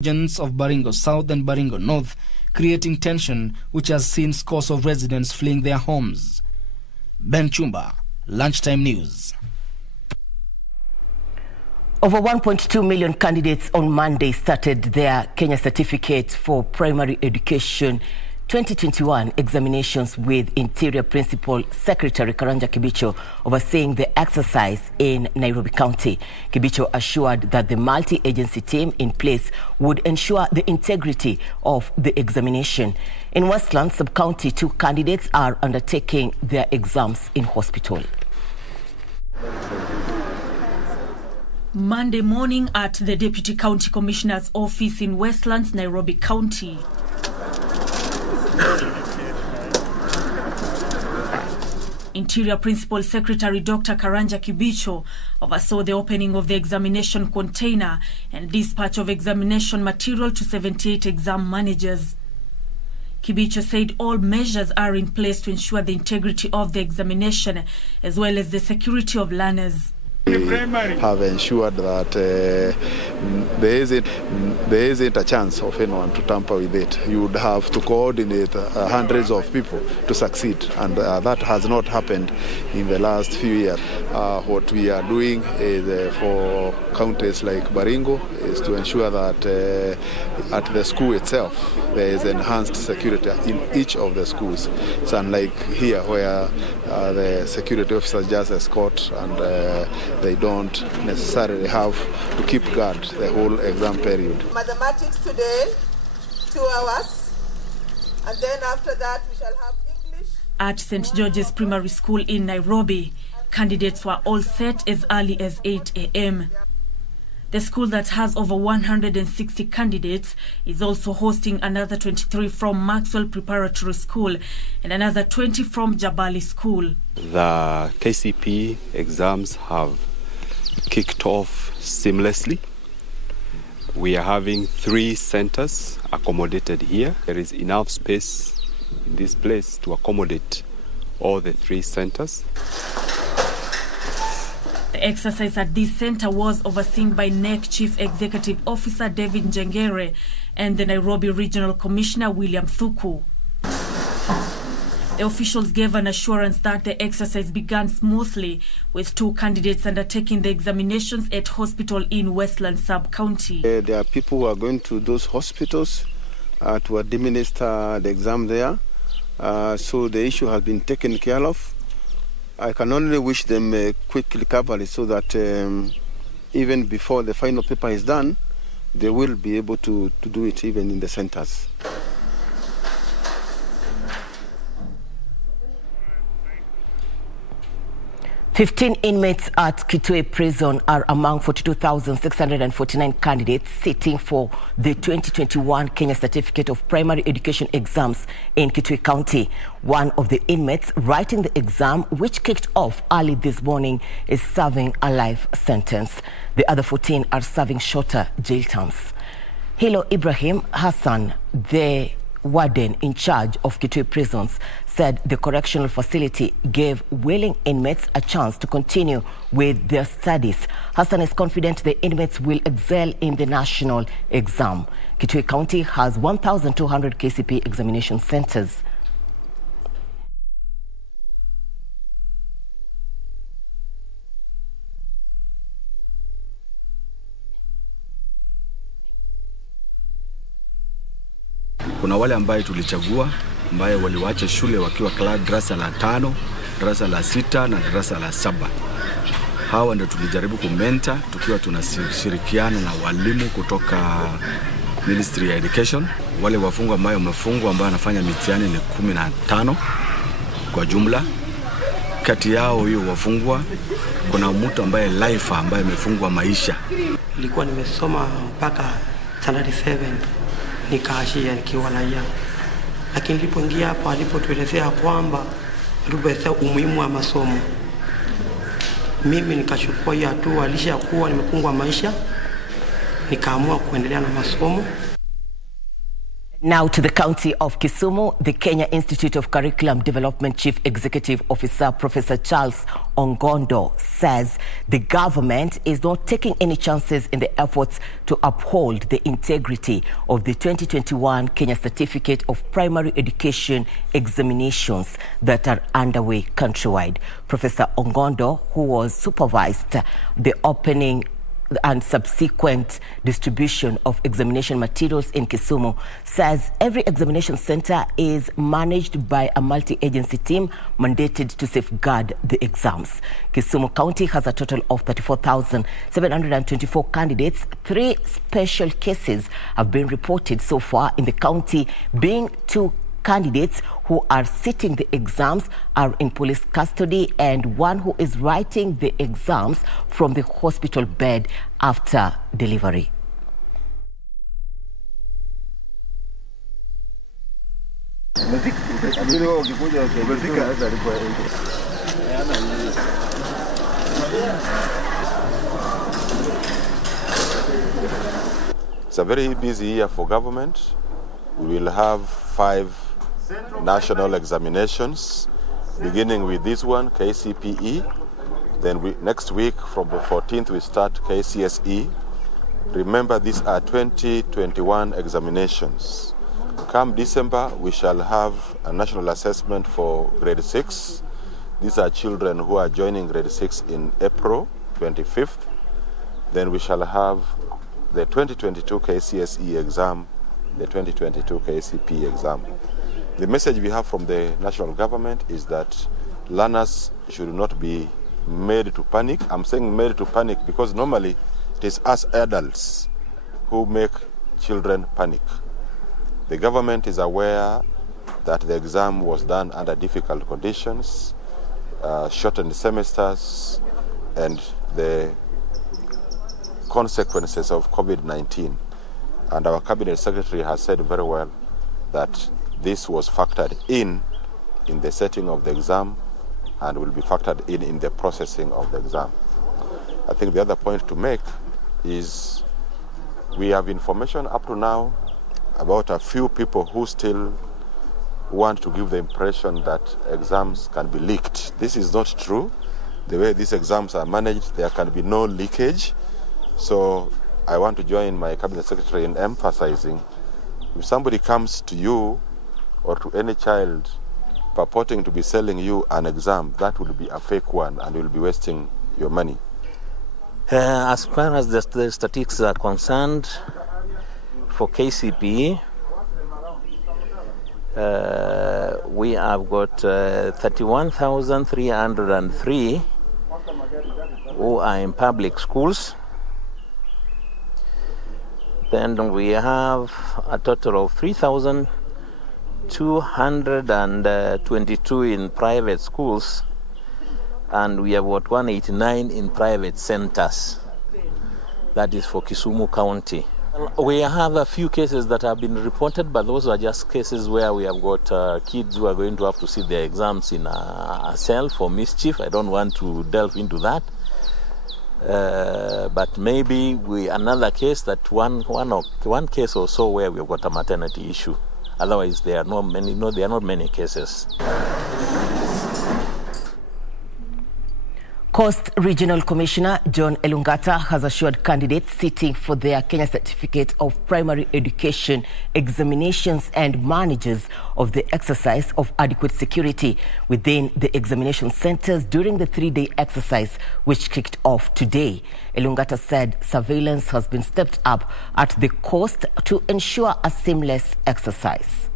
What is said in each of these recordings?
Regions of Baringo South and Baringo North, creating tension which has seen scores of residents fleeing their homes. Ben Chumba, Lunchtime News. Over 1.2 million candidates on Monday started their Kenya Certificate for Primary Education 2021 examinations, with Interior Principal Secretary Karanja Kibicho overseeing the exercise in Nairobi County. Kibicho assured that the multi-agency team in place would ensure the integrity of the examination. In Westland Sub-County, 2 candidates are undertaking their exams in hospital. Monday morning at the Deputy County Commissioner's office in Westlands, Nairobi County. Interior Principal Secretary Dr. Karanja Kibicho oversaw the opening of the examination container and dispatch of examination material to 78 exam managers. Kibicho said all measures are in place to ensure the integrity of the examination as well as the security of learners. We have ensured that there isn't a chance of anyone to tamper with it. You would have to coordinate hundreds of people to succeed, and that has not happened in the last few years. What we are doing is for counties like Baringo is to ensure that at the school itself there is enhanced security in each of the schools. It's unlike here where the security officers just escort and they don't necessarily have to keep guard the whole exam period. Mathematics today, 2 hours, and then after that we shall have English. At St. George's Primary School in Nairobi, candidates were all set as early as 8 a.m. The school that has over 160 candidates is also hosting another 23 from Maxwell Preparatory School and another 20 from Jabali School. The KCPE exams have kicked off seamlessly. We are having 3 centers accommodated here. There is enough space in this place to accommodate all the 3 centers. The exercise at this center was overseen by NEC Chief Executive Officer David Njengere and the Nairobi Regional Commissioner William Thuku. The officials gave an assurance that the exercise began smoothly, with 2 candidates undertaking the examinations at hospital in Westland Sub-County. There are people who are going to those hospitals to administer the exam there. So the issue has been taken care of. I can only wish them a quick recovery so that even before the final paper is done, they will be able to do it even in the centers. 15 inmates at Kitwe Prison are among 42,649 candidates sitting for the 2021 Kenya Certificate of Primary Education exams in Kitwe County. One of the inmates writing the exam, which kicked off early this morning, is serving a life sentence. The other 14 are serving shorter jail terms. Hilo Ibrahim Hassan, the warden in charge of Kitwe Prisons, said the correctional facility gave willing inmates a chance to continue with their studies. Hassan is confident the inmates will excel in the national exam. Kitwe County has 1,200 KCPE examination centers. Kuna wale ambaye tulichagua ambaye waliwacha shule wakiwa darasa la 5, darasa la 6 na darasa la 7. Hawa ndio tulijaribu kumenta tukiwa tunashirikiana na walimu kutoka Ministry ya Education. Wale wafungwa ambao wamefungwa ambao wanafanya mitihani ni 15 kwa jumla. Kati yao hiyo wafungwa kuna mtu ambaye life ambaye amefungwa maisha. Nilikuwa nimesoma mpaka standard 7 nikaashia nikiwa raia, lakini nilipoingia hapa alipotuelezea kwamba tuelezea umuhimu wa masomo, mimi nikachukua hiyo hatua. Alishakuwa nimefungwa maisha, nikaamua kuendelea na masomo. Now to the county of Kisumu, the Kenya Institute of Curriculum Development Chief Executive Officer Professor Charles Ongondo says the government is not taking any chances in the efforts to uphold the integrity of the 2021 Kenya Certificate of Primary Education examinations that are underway countrywide. Professor Ongondo, who was supervised the opening and subsequent distribution of examination materials in Kisumu, says every examination center is managed by a multi-agency team mandated to safeguard the exams. Kisumu County has a total of 34,724 candidates. 3 special cases have been reported so far in the county, being 2 candidates who are sitting the exams are in police custody and 1 who is writing the exams from the hospital bed after delivery. It's a very busy year for government. We will have 5 national examinations, beginning with this one, KCPE. Then next week, from the 14th, we start KCSE. Remember, these are 2021 examinations. Come December, we shall have a national assessment for grade 6. These are children who are joining grade 6 in April 25th. Then we shall have the 2022 KCSE exam, the 2022 KCPE exam. The message we have from the national government is that learners should not be made to panic. I'm saying made to panic because normally it is us adults who make children panic. The government is aware that the exam was done under difficult conditions, shortened semesters, and the consequences of COVID-19. And our cabinet secretary has said very well that this was factored in the setting of the exam and will be factored in the processing of the exam. I think the other point to make is we have information up to now about a few people who still want to give the impression that exams can be leaked. This is not true. The way these exams are managed, there can be no leakage. So I want to join my cabinet secretary in emphasizing, if somebody comes to you or to any child purporting to be selling you an exam, that would be a fake one and you'll be wasting your money. As far as the statistics are concerned, for KCPE, we have got 31,303 who are in public schools. Then we have a total of 3,222 in private schools, and we have got 189 in private centers. That is for Kisumu County. We have a few cases that have been reported, but those are just cases where we have got kids who are going to have to sit their exams in a cell for mischief. I don't want to delve into that. But maybe another case that one case or so where we've got a maternity issue. Otherwise, there are not many. No, there are not many cases. Coast Regional Commissioner John Elungata has assured candidates sitting for their Kenya Certificate of Primary Education examinations and managers of the exercise of adequate security within the examination centers during the 3-day exercise which kicked off today. Elungata said surveillance has been stepped up at the coast to ensure a seamless exercise.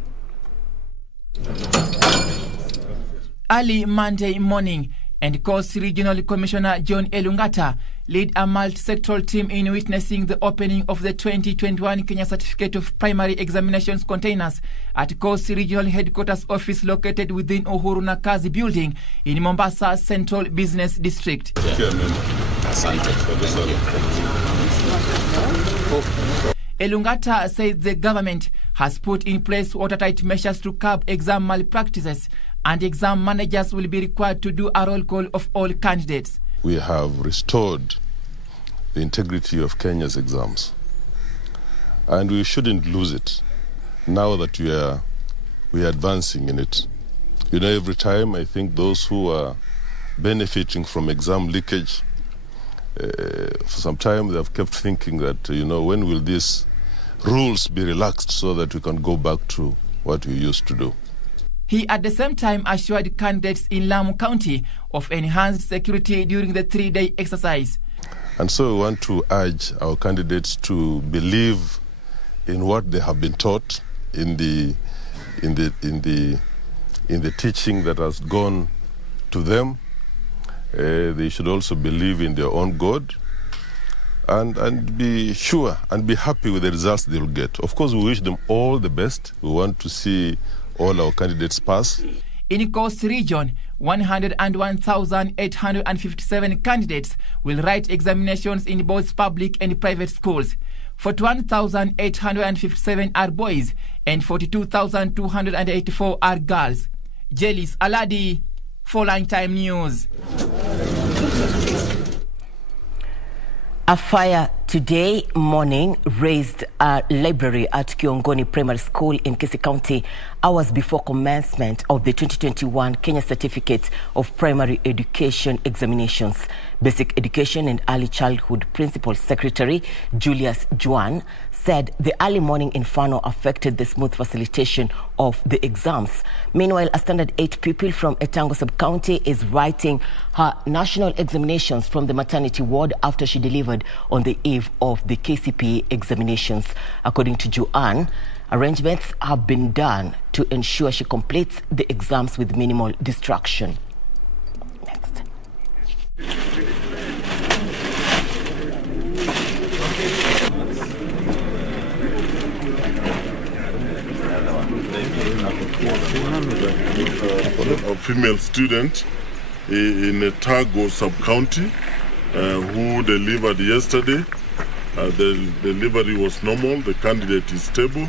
Early Monday morning, and Coast Regional Commissioner John Elungata led a multi-sectoral team in witnessing the opening of the 2021 Kenya Certificate of Primary Examinations containers at Coast Regional Headquarters office located within Uhuru Nakazi building in Mombasa Central Business District. Elungata said the government has put in place watertight measures to curb exam malpractices, and exam managers will be required to do a roll call of all candidates. We have restored the integrity of Kenya's exams, and we shouldn't lose it. now that we are advancing in it. You know, every time I think those who are benefiting from exam leakage, for some time they have kept thinking that, you know, when will these rules be relaxed so that we can go back to what we used to do. He at the same time assured candidates in Lamu County of enhanced security during the 3-day exercise. And so we want to urge our candidates to believe in what they have been taught in the teaching that has gone to them. They should also believe in their own God and be sure and be happy with the results they'll get. Of course, we wish them all the best. We want to see all our candidates pass. In Coast Region, 101,857 candidates will write examinations in both public and private schools. 41,857 are boys and 42,284 are girls. Jelis Aladi for Lunchtime News. A fire today morning razed a library at Kiongoni Primary School in Kisii County hours before commencement of the 2021 Kenya Certificate of Primary Education examinations. Basic Education and Early Childhood Principal Secretary Julius Juan said the early morning inferno affected the smooth facilitation of the exams. Meanwhile, a standard 8 pupil from Etango Sub-County is writing her national examinations from the maternity ward after she delivered on the eve of the KCPE examinations. According to Juan, arrangements have been done to ensure she completes the exams with minimal distraction. Next. A female student in Etango Sub-County who delivered yesterday. The delivery was normal. The candidate is stable.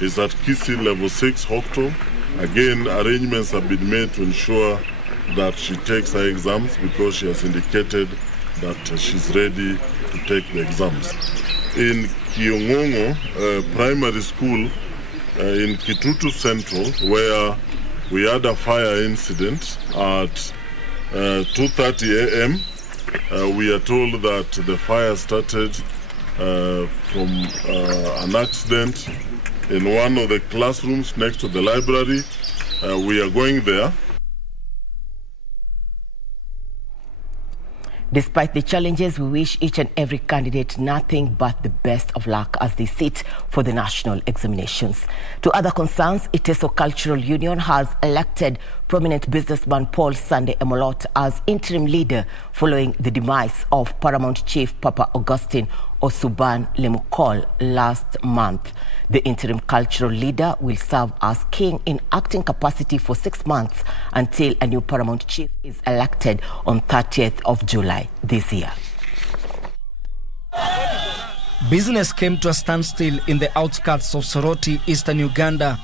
Is at KCPE level 6 Hospital. Again, arrangements have been made to ensure that she takes her exams because she has indicated that she's ready to take the exams. In Kiongongo Primary School in Kitutu Central, where we had a fire incident at 2:30 a.m. We are told that the fire started from an accident in one of the classrooms next to the library. We are going there. Despite the challenges, we wish each and every candidate nothing but the best of luck as they sit for the national examinations. To other concerns, Teso Cultural Union has elected prominent businessman Paul Sunday Emolot as interim leader following the demise of Paramount Chief Papa Augustine Osuban Lemukol last month. The interim cultural leader will serve as king in acting capacity for 6 months until a new Paramount Chief is elected on 30th of July this year. Business came to a standstill in the outskirts of Soroti, eastern Uganda,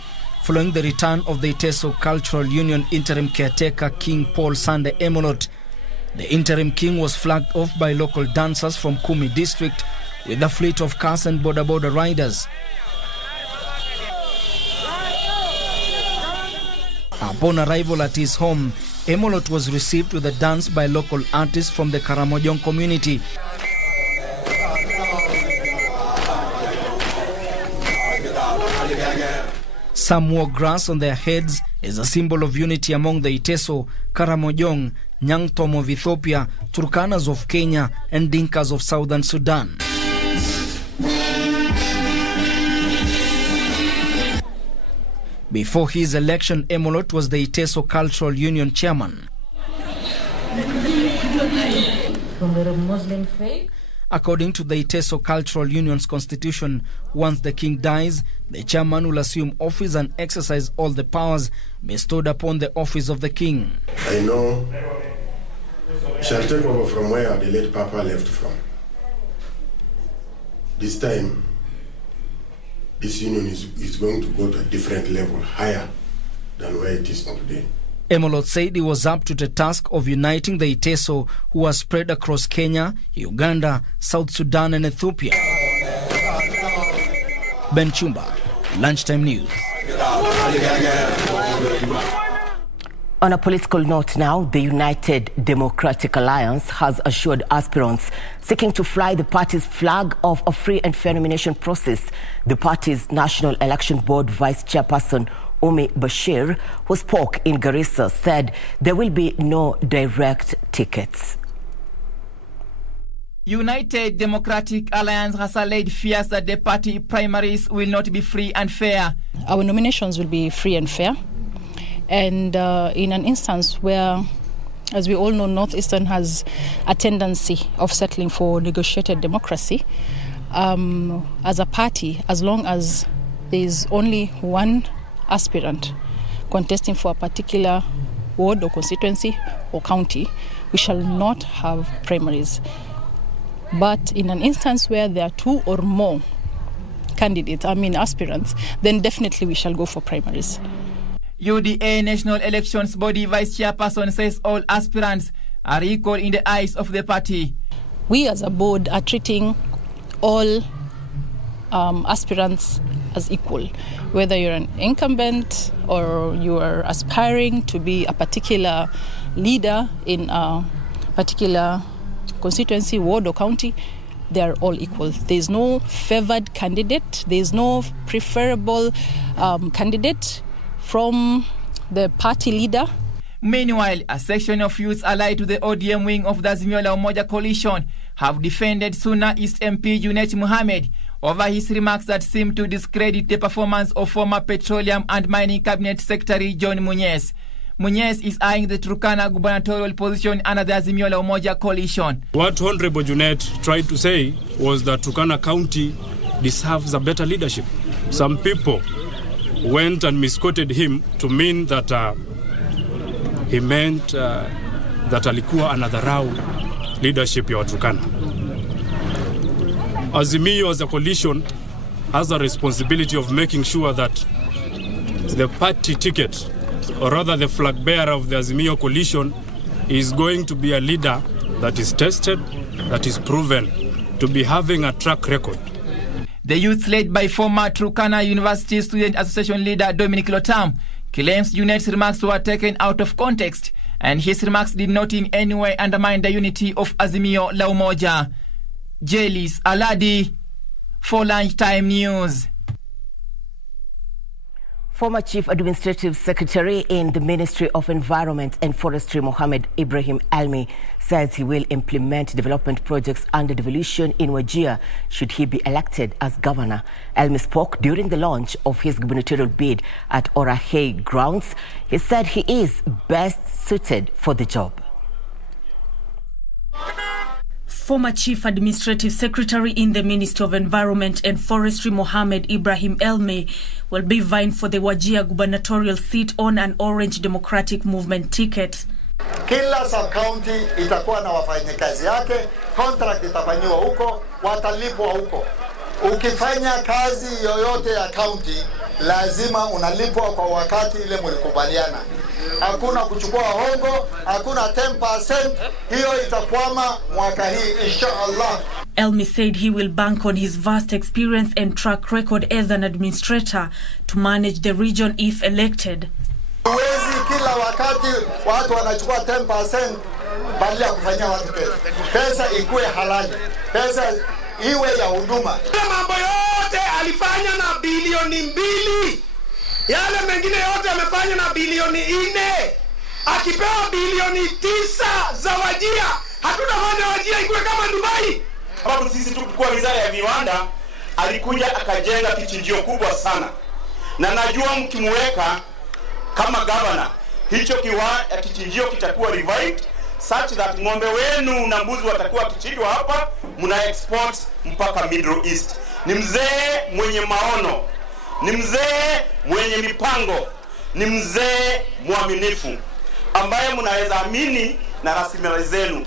following the return of the Teso Cultural Union interim caretaker King Paul Sunday Emolot. The interim king was flagged off by local dancers from Kumi district with a fleet of cars and border riders. Upon arrival at his home, Emolot was received with a dance by local artists from the Karamojong community. Some wore grass on their heads as a symbol of unity among the Teso, Karamojong, Nyangtom of Ethiopia, Turkanas of Kenya, and Dinkas of Southern Sudan. Before his election, Emolot was the Teso Cultural Union chairman. From the Muslim faith? According to the Teso Cultural Union's constitution, once the king dies, the chairman will assume office and exercise all the powers bestowed upon the office of the king. I know we shall take over from where the late Papa left from. This time, this union is going to go to a different level, higher than where it is today. Emolot said he was up to the task of uniting the Teso who are spread across Kenya, Uganda, South Sudan and Ethiopia. Ben Chumba, Lunchtime News. On a political note now, the United Democratic Alliance has assured aspirants seeking to fly the party's flag of a free and fair nomination process. The party's National Election Board Vice Chairperson Umi Bashir, who spoke in Garissa, said there will be no direct tickets. United Democratic Alliance has allayed fears that the party primaries will not be free and fair. Our nominations will be free and fair. And in an instance where, as we all know, Northeastern has a tendency of settling for negotiated democracy, as a party, as long as there is only one aspirant contesting for a particular ward or constituency or county, we shall not have primaries. But in an instance where there are two or more candidates, aspirants, then definitely we shall go for primaries. UDA National Elections Body Vice Chairperson says all aspirants are equal in the eyes of the party. We as a board are treating all aspirants as equal, whether you're an incumbent or you are aspiring to be a particular leader in a particular constituency, ward or county. They are all equal. There is no favored candidate. There is no preferable candidate from the party leader. Meanwhile, a section of youths allied to the ODM wing of the Azimio la Umoja coalition have defended Suna East MP Junet Mohamed over his remarks that seem to discredit the performance of former Petroleum and Mining Cabinet Secretary John Munyes. Munyes is eyeing the Turkana gubernatorial position under the Azimio la Umoja coalition. What Honorable Junet tried to say was that Turkana County deserves a better leadership. Some people went and misquoted him to mean that he meant that alikuwa anadharau leadership ya Turkana. Azimio as a coalition has a responsibility of making sure that the party ticket, or rather the flag bearer of the Azimio coalition, is going to be a leader that is tested, that is proven to be having a track record. The youth led by former Turkana University Student Association leader Dominic Lotam claims Junet's remarks were taken out of context and his remarks did not in any way undermine the unity of Azimio la Umoja. Jelis Aladi for Lunchtime News. Former Chief Administrative Secretary in the Ministry of Environment and Forestry, Mohammed Ibrahim Almi, says he will implement development projects under devolution in Wajir should he be elected as governor. Almi spoke during the launch of his gubernatorial bid at Orahei grounds. He said he is best suited for the job. Former Chief Administrative Secretary in the Ministry of Environment and Forestry, Mohammed Ibrahim Elme, will be vying for the Wajir gubernatorial seat on an Orange Democratic Movement ticket. Kila sub-county itakuwa na wafanyakazi yake, contract itafanywa huko, watalipwa huko. Ukifanya kazi yoyote ya county, lazima unalipwa kwa wakati ile mlikubaliana. Hakuna kuchukua hongo, hakuna 10%, hiyo itakwama mwaka hii inshallah. Elmi said he will bank on his vast experience and track record as an administrator to manage the region if elected. Huwezi kila wakati watu wanachukua 10% badala ya kufanyia watu pesa. Pesa ikuwe halali. Pesa iwe ya huduma. Mambo yote alifanya na bilioni 2. Yale mengine yote amefanya na bilioni 4. Akipewa bilioni 9 za Wajir, hatutafanya Wajir ikuwe kama Dubai. Sababu sisi tukikuwa wizara ya viwanda, alikuja akajenga kichinjio kubwa sana. Na najua mkimweka kama governor, hicho kichinjio kitakuwa revived such that ng'ombe wenu na mbuzi watakuwa kichinjwa hapa, muna export mpaka Middle East. Ni mzee mwenye maono, ni mzee mwenye mipango, ni mzee mwaminifu ambaye mnaweza amini na rasilimali zenu.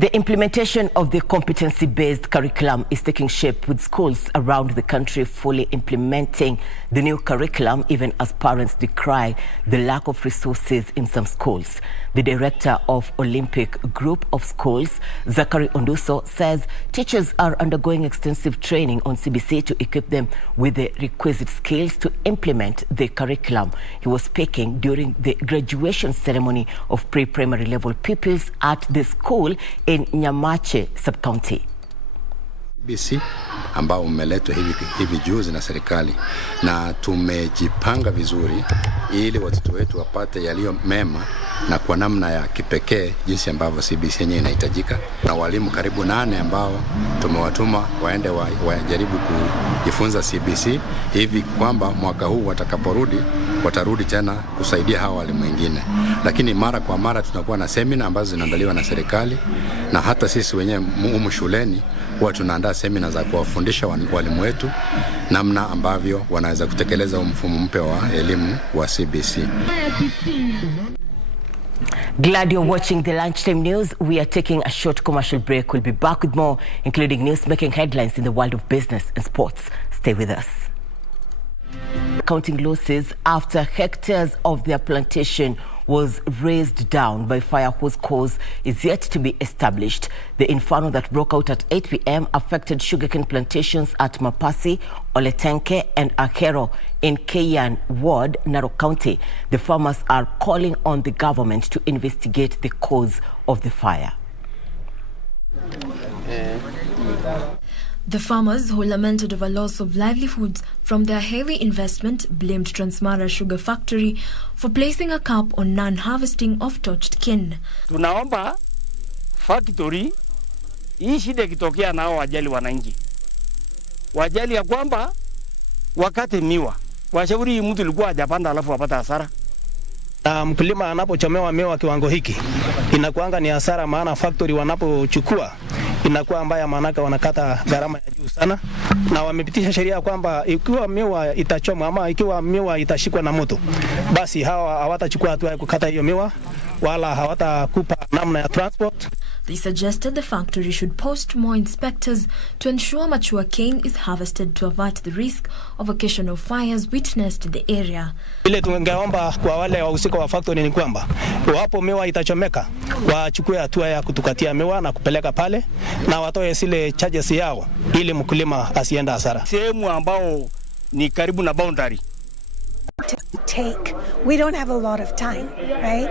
The implementation of the competency-based curriculum is taking shape, with schools around the country fully implementing the new curriculum, even as parents decry the lack of resources in some schools. The director of Olympic Group of Schools, Zachary Onduso, says teachers are undergoing extensive training on CBC to equip them with the requisite skills to implement the curriculum. He was speaking during the graduation ceremony of pre-primary level pupils at the school in Nyamache sub-county. KBC ambao umeletwa hivi juzi na serikali, na tumejipanga vizuri ili watoto wetu wapate yaliyo mema na kwa namna ya kipekee jinsi ambavyo CBC yenyewe inahitajika, na walimu karibu 8 ambao tumewatuma waende wajaribu kujifunza CBC hivi kwamba mwaka huu watakaporudi watarudi tena kusaidia hawa walimu wengine. Lakini mara kwa mara tunakuwa na semina ambazo zinaandaliwa na serikali, na hata sisi wenyewe humu shuleni huwa tunaandaa semina za kuwafundisha walimu wetu namna ambavyo wanaweza kutekeleza mfumo mpya wa elimu wa CBC. Glad you're watching the Lunchtime News. We are taking a short commercial break. We'll be back with more, including news-making headlines in the world of business and sports. Stay with us. Counting losses after hectares of their plantation was razed down by fire whose cause is yet to be established. The inferno that broke out at 8 p.m. affected sugarcane plantations at Mapasi, Oletenke and Ahero in Keyan Ward, Narok County. The farmers are calling on the government to investigate the cause of the fire. The farmers, who lamented over loss of livelihoods from their heavy investment, blamed Transmara Sugar Factory for placing a cap on non-harvesting of torched cane. Tunaomba factory hii shida ikitokea nao wajali wananchi. Wajali ya kwamba wakati miwa. Washauri mtu alikuwa hajapanda alafu apata hasara. Mkulima anapochomewa miwa kiwango hiki inakuanga ni hasara, maana factory wanapochukua inakuwa mbaya, maana wanakata gharama ya juu sana, na wamepitisha sheria kwamba ikiwa miwa itachomwa ama ikiwa miwa itashikwa na moto, basi hawa hawatachukua hatua ya kukata hiyo miwa wala hawatakupa namna ya transport. They suggested the factory should post more inspectors to ensure mature cane is harvested to avert the risk of occasional fires witnessed in the area. Ile tungeomba kwa wale wahusika wa factory ni kwamba wapo miwa itachomeka wachukue hatua ya kutukatia miwa na kupeleka pale na watoe zile charges yao ili mkulima asienda hasara. Sehemu ambao ni karibu na boundary. We don't have a lot of time, right?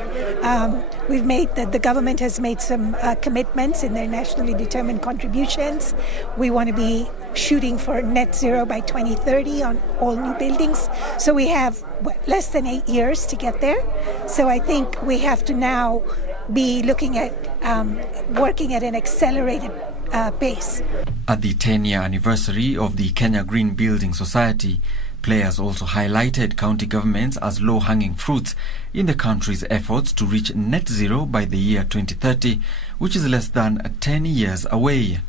We've made the government has made some commitments in their nationally determined contributions. We want to be shooting for net zero by 2030 on all new buildings. So we have less than 8 years to get there. So I think we have to now be looking at working at an accelerated pace. At the 10-year anniversary of the Kenya Green Building Society, players also highlighted county governments as low-hanging fruits in the country's efforts to reach net zero by the year 2030, which is less than 10 years away.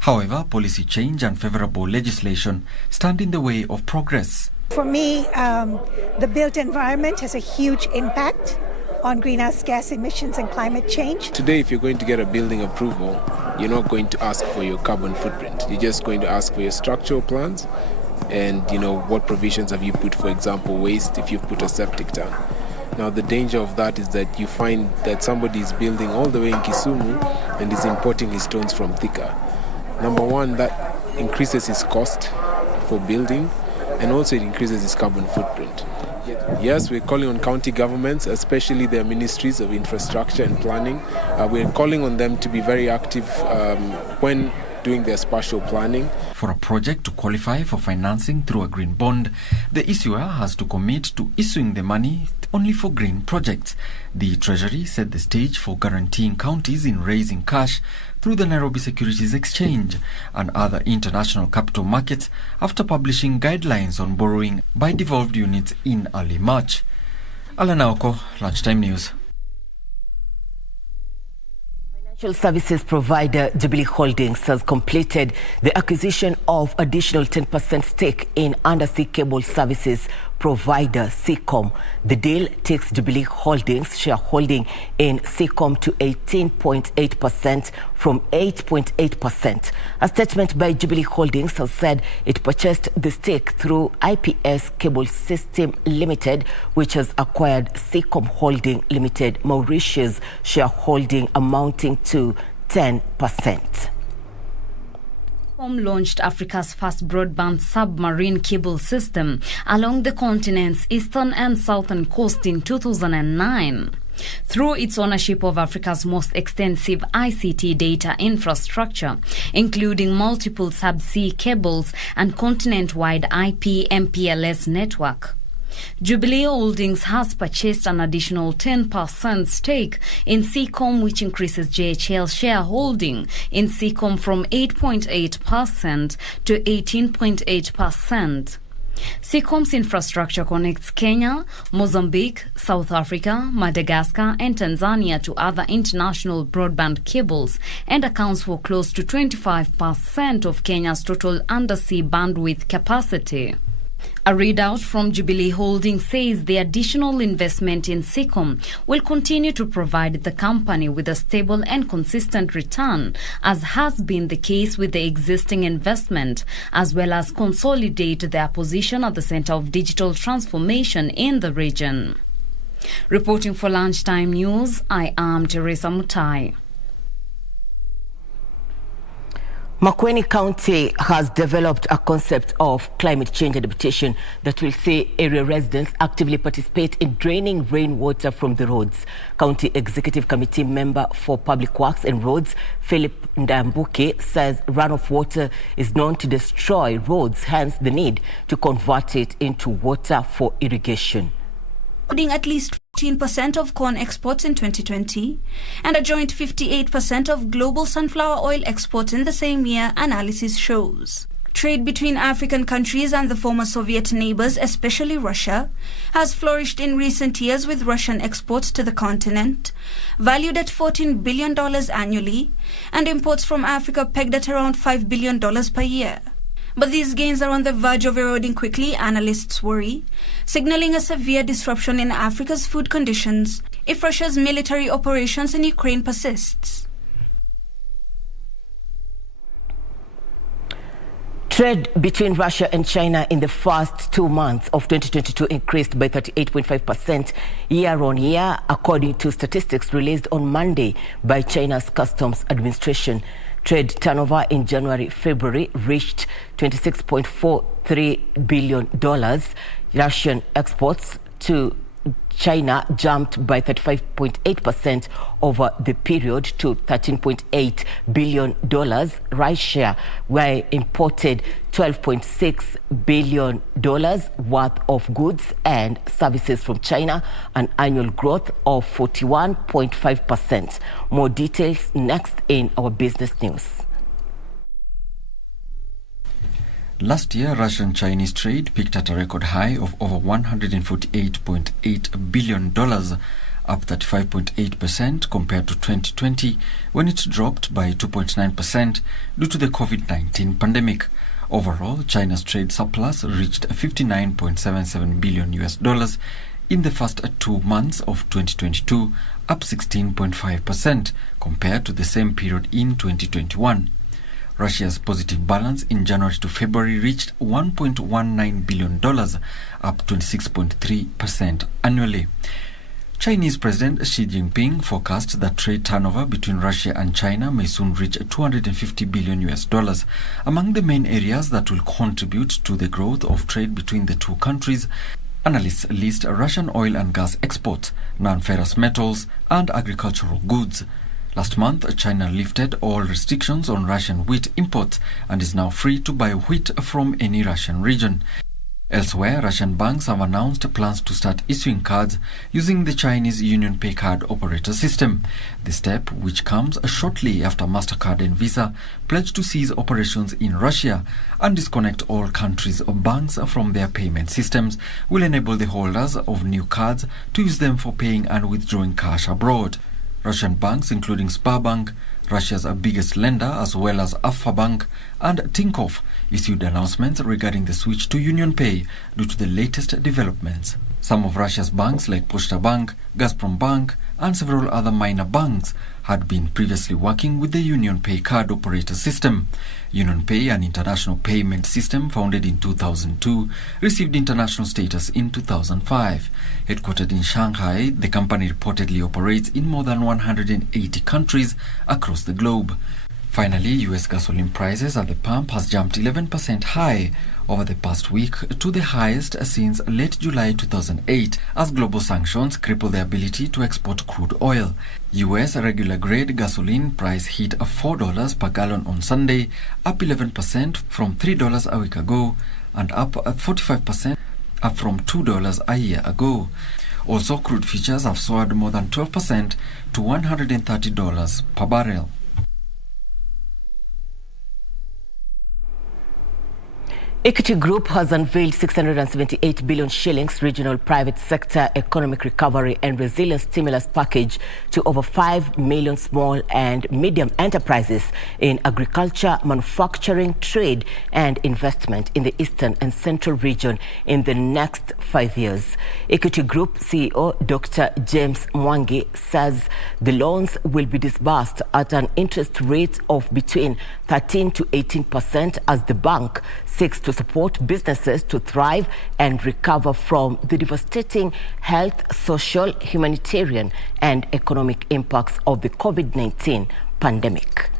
However, policy change and favourable legislation stand in the way of progress. For me, the built environment has a huge impact on greenhouse gas emissions and climate change. Today, if you're going to get a building approval, you're not going to ask for your carbon footprint. You're just going to ask for your structural plans and, what provisions have you put, for example, waste, if you've put a septic tank. Now, the danger of that is that you find that somebody is building all the way in Kisumu and is importing his stones from Thika. Number one, that increases his cost for building, and also it increases his carbon footprint. Yes, we're calling on county governments, especially their ministries of infrastructure and planning. We're calling on them to be very active when doing their spatial planning. For a project to qualify for financing through a green bond, the issuer has to commit to issuing the money only for green projects. The Treasury set the stage for guaranteeing counties in raising cash through the Nairobi Securities Exchange and other international capital markets after publishing guidelines on borrowing by devolved units in early March. Alana Oko, Lunchtime News. Financial services provider Jubilee Holdings has completed the acquisition of additional 10% stake in undersea cable services provider Seacom. The deal takes Jubilee Holdings' shareholding in Seacom to 18.8% from 8.8%. A statement by Jubilee Holdings has said it purchased the stake through IPS Cable System Limited, which has acquired Seacom Holding Limited, Mauritius shareholding amounting to 10%. Launched Africa's first broadband submarine cable system along the continent's eastern and southern coast in 2009. Through its ownership of Africa's most extensive ICT data infrastructure, including multiple subsea cables and continent-wide IP MPLS network. Jubilee Holdings has purchased an additional 10% stake in Seacom, which increases JHL's shareholding in Seacom from 8.8% to 18.8%. Seacom's infrastructure connects Kenya, Mozambique, South Africa, Madagascar and Tanzania to other international broadband cables and accounts for close to 25% of Kenya's total undersea bandwidth capacity. A readout from Jubilee Holdings says the additional investment in Seacom will continue to provide the company with a stable and consistent return, as has been the case with the existing investment, as well as consolidate their position at the center of digital transformation in the region. Reporting for Lunchtime News, I am Teresa Mutai. Makueni County has developed a concept of climate change adaptation that will see area residents actively participate in draining rainwater from the roads. County Executive Committee member for Public Works and Roads, Philip Ndambuke, says runoff water is known to destroy roads, hence the need to convert it into water for irrigation. At least 14% of corn exports in 2020 and a joint 58% of global sunflower oil exports in the same year, analysis shows. Trade between African countries and the former Soviet neighbors, especially Russia, has flourished in recent years, with Russian exports to the continent valued at $14 billion annually and imports from Africa pegged at around $5 billion per year. But these gains are on the verge of eroding quickly, analysts worry, signaling a severe disruption in Africa's food conditions if Russia's military operations in Ukraine persists. Trade between Russia and China in the first 2 months of 2022 increased by 38.5% year-on-year, according to statistics released on Monday by China's Customs Administration. Trade turnover in January-February reached $26.43 billion. Russian exports to China jumped by 35.8% over the period to $13.8 billion. Russia imported $12.6 billion worth of goods and services from China, an annual growth of 41.5%. More details next in our business news. Last year, Russian-Chinese trade peaked at a record high of over $148.8 billion, up 35.8% compared to 2020, when it dropped by 2.9% due to the COVID-19 pandemic. Overall, China's trade surplus reached $59.77 billion in the first 2 months of 2022, up 16.5% compared to the same period in 2021. Russia's positive balance in January to February reached $1.19 billion, up 26.3% annually. Chinese President Xi Jinping forecast that trade turnover between Russia and China may soon reach $250 billion. Among the main areas that will contribute to the growth of trade between the two countries, analysts list Russian oil and gas exports, non-ferrous metals, and agricultural goods. Last month, China lifted all restrictions on Russian wheat imports and is now free to buy wheat from any Russian region. Elsewhere, Russian banks have announced plans to start issuing cards using the Chinese UnionPay card operator system. The step, which comes shortly after MasterCard and Visa pledged to cease operations in Russia and disconnect all countries' banks from their payment systems, will enable the holders of new cards to use them for paying and withdrawing cash abroad. Russian banks, including Sberbank, Russia's biggest lender, as well as Alfa Bank and Tinkoff, issued announcements regarding the switch to UnionPay due to the latest developments. Some of Russia's banks like Pochta Bank, Gazprom Bank, and several other minor banks had been previously working with the UnionPay card operator system. UnionPay, an international payment system founded in 2002, received international status in 2005. Headquartered in Shanghai, the company reportedly operates in more than 180 countries across the globe. Finally, U.S. gasoline prices at the pump has jumped 11% high over the past week to the highest since late July 2008 as global sanctions cripple the ability to export crude oil. U.S. regular grade gasoline price hit $4 per gallon on Sunday, up 11% from $3 a week ago and up 45% up from $2 a year ago. Also, crude futures have soared more than 12% to $130 per barrel. Equity Group has unveiled 678 billion shillings regional private sector economic recovery and resilience stimulus package to over 5 million small and medium enterprises in agriculture, manufacturing, trade and investment in the eastern and central region in the next 5 years. Equity Group CEO Dr. James Mwangi says the loans will be disbursed at an interest rate of between 13 to 18% as the bank seeks to support businesses to thrive and recover from the devastating health, social, humanitarian and economic impacts of the COVID-19 pandemic.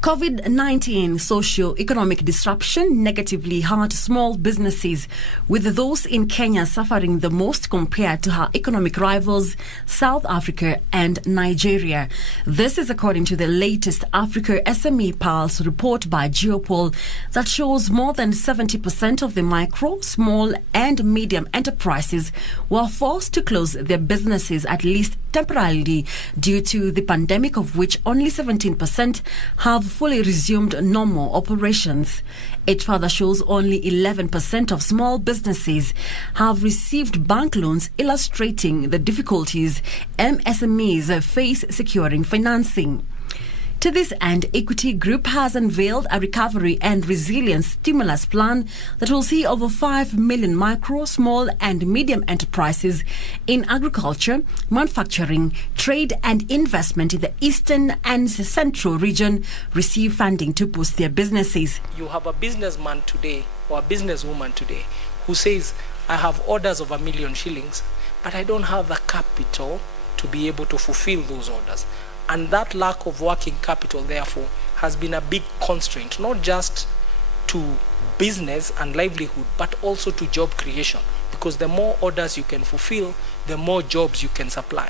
COVID-19 socio-economic disruption negatively hurt small businesses, with those in Kenya suffering the most compared to her economic rivals, South Africa and Nigeria. This is according to the latest Africa SME Pulse report by Geopol that shows more than 70% of the micro, small and medium enterprises were forced to close their businesses at least temporarily due to the pandemic, of which only 17% have fully resumed normal operations. It further shows only 11% of small businesses have received bank loans, illustrating the difficulties MSMEs face securing financing. To this end, Equity Group has unveiled a recovery and resilience stimulus plan that will see over 5 million micro, small and medium enterprises in agriculture, manufacturing, trade and investment in the eastern and central region receive funding to boost their businesses. You have a businessman today or a businesswoman today who says, I have orders of 1 million shillings, but I don't have the capital to be able to fulfill those orders. And that lack of working capital, therefore, has been a big constraint, not just to business and livelihood, but also to job creation. Because the more orders you can fulfill, the more jobs you can supply.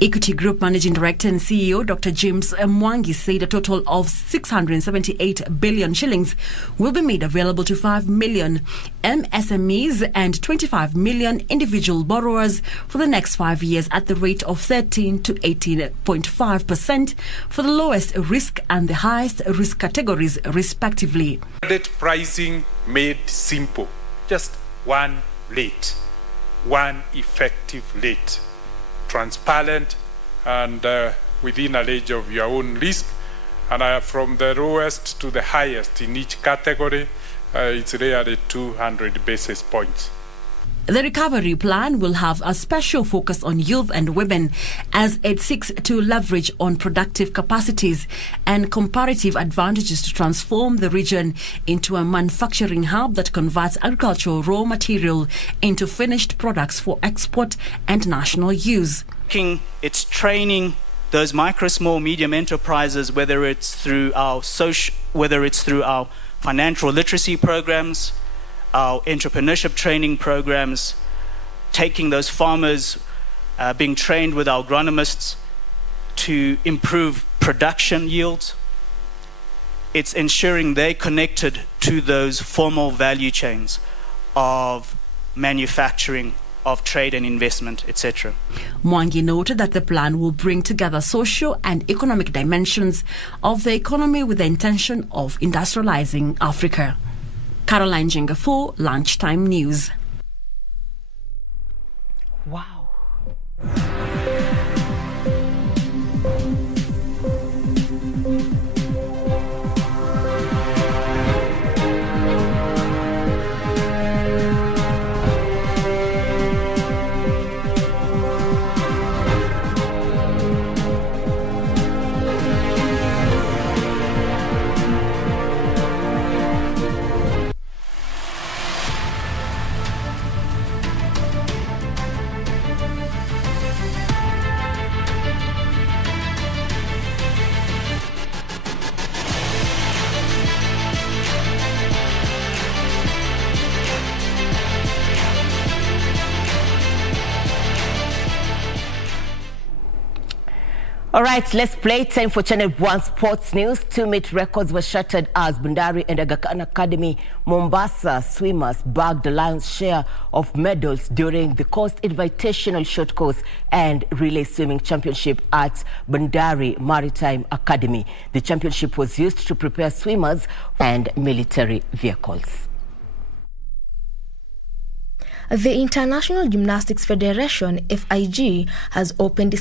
Equity Group Managing Director and CEO Dr. James Mwangi said a total of 678 billion shillings will be made available to 5 million MSMEs and 25 million individual borrowers for the next 5 years at the rate of 13 to 18.5% for the lowest risk and the highest risk categories, respectively. Credit pricing made simple. Just one rate, one effective rate. Transparent and within a range of your own risk, and from the lowest to the highest in each category, it's rarely 200 basis points. The recovery plan will have a special focus on youth and women as it seeks to leverage on productive capacities and comparative advantages to transform the region into a manufacturing hub that converts agricultural raw material into finished products for export and national use. It's training those micro, small, medium enterprises, whether it's through our financial literacy programs, our entrepreneurship training programs, taking those farmers, being trained with our agronomists to improve production yields. It's ensuring they're connected to those formal value chains of manufacturing, of trade and investment, etc. Mwangi noted that the plan will bring together social and economic dimensions of the economy with the intention of industrializing Africa. Caroline Jenga for Lunchtime News. Wow. All right, let's play. Time for Channel 1 Sports News. 2-meet records were shattered as Bandari and Aga Khan Academy Mombasa swimmers bagged the lion's share of medals during the Coast Invitational Short Course and Relay Swimming Championship at Bandari Maritime Academy. The championship was used to prepare swimmers and military vehicles. The International Gymnastics Federation, FIG, has opened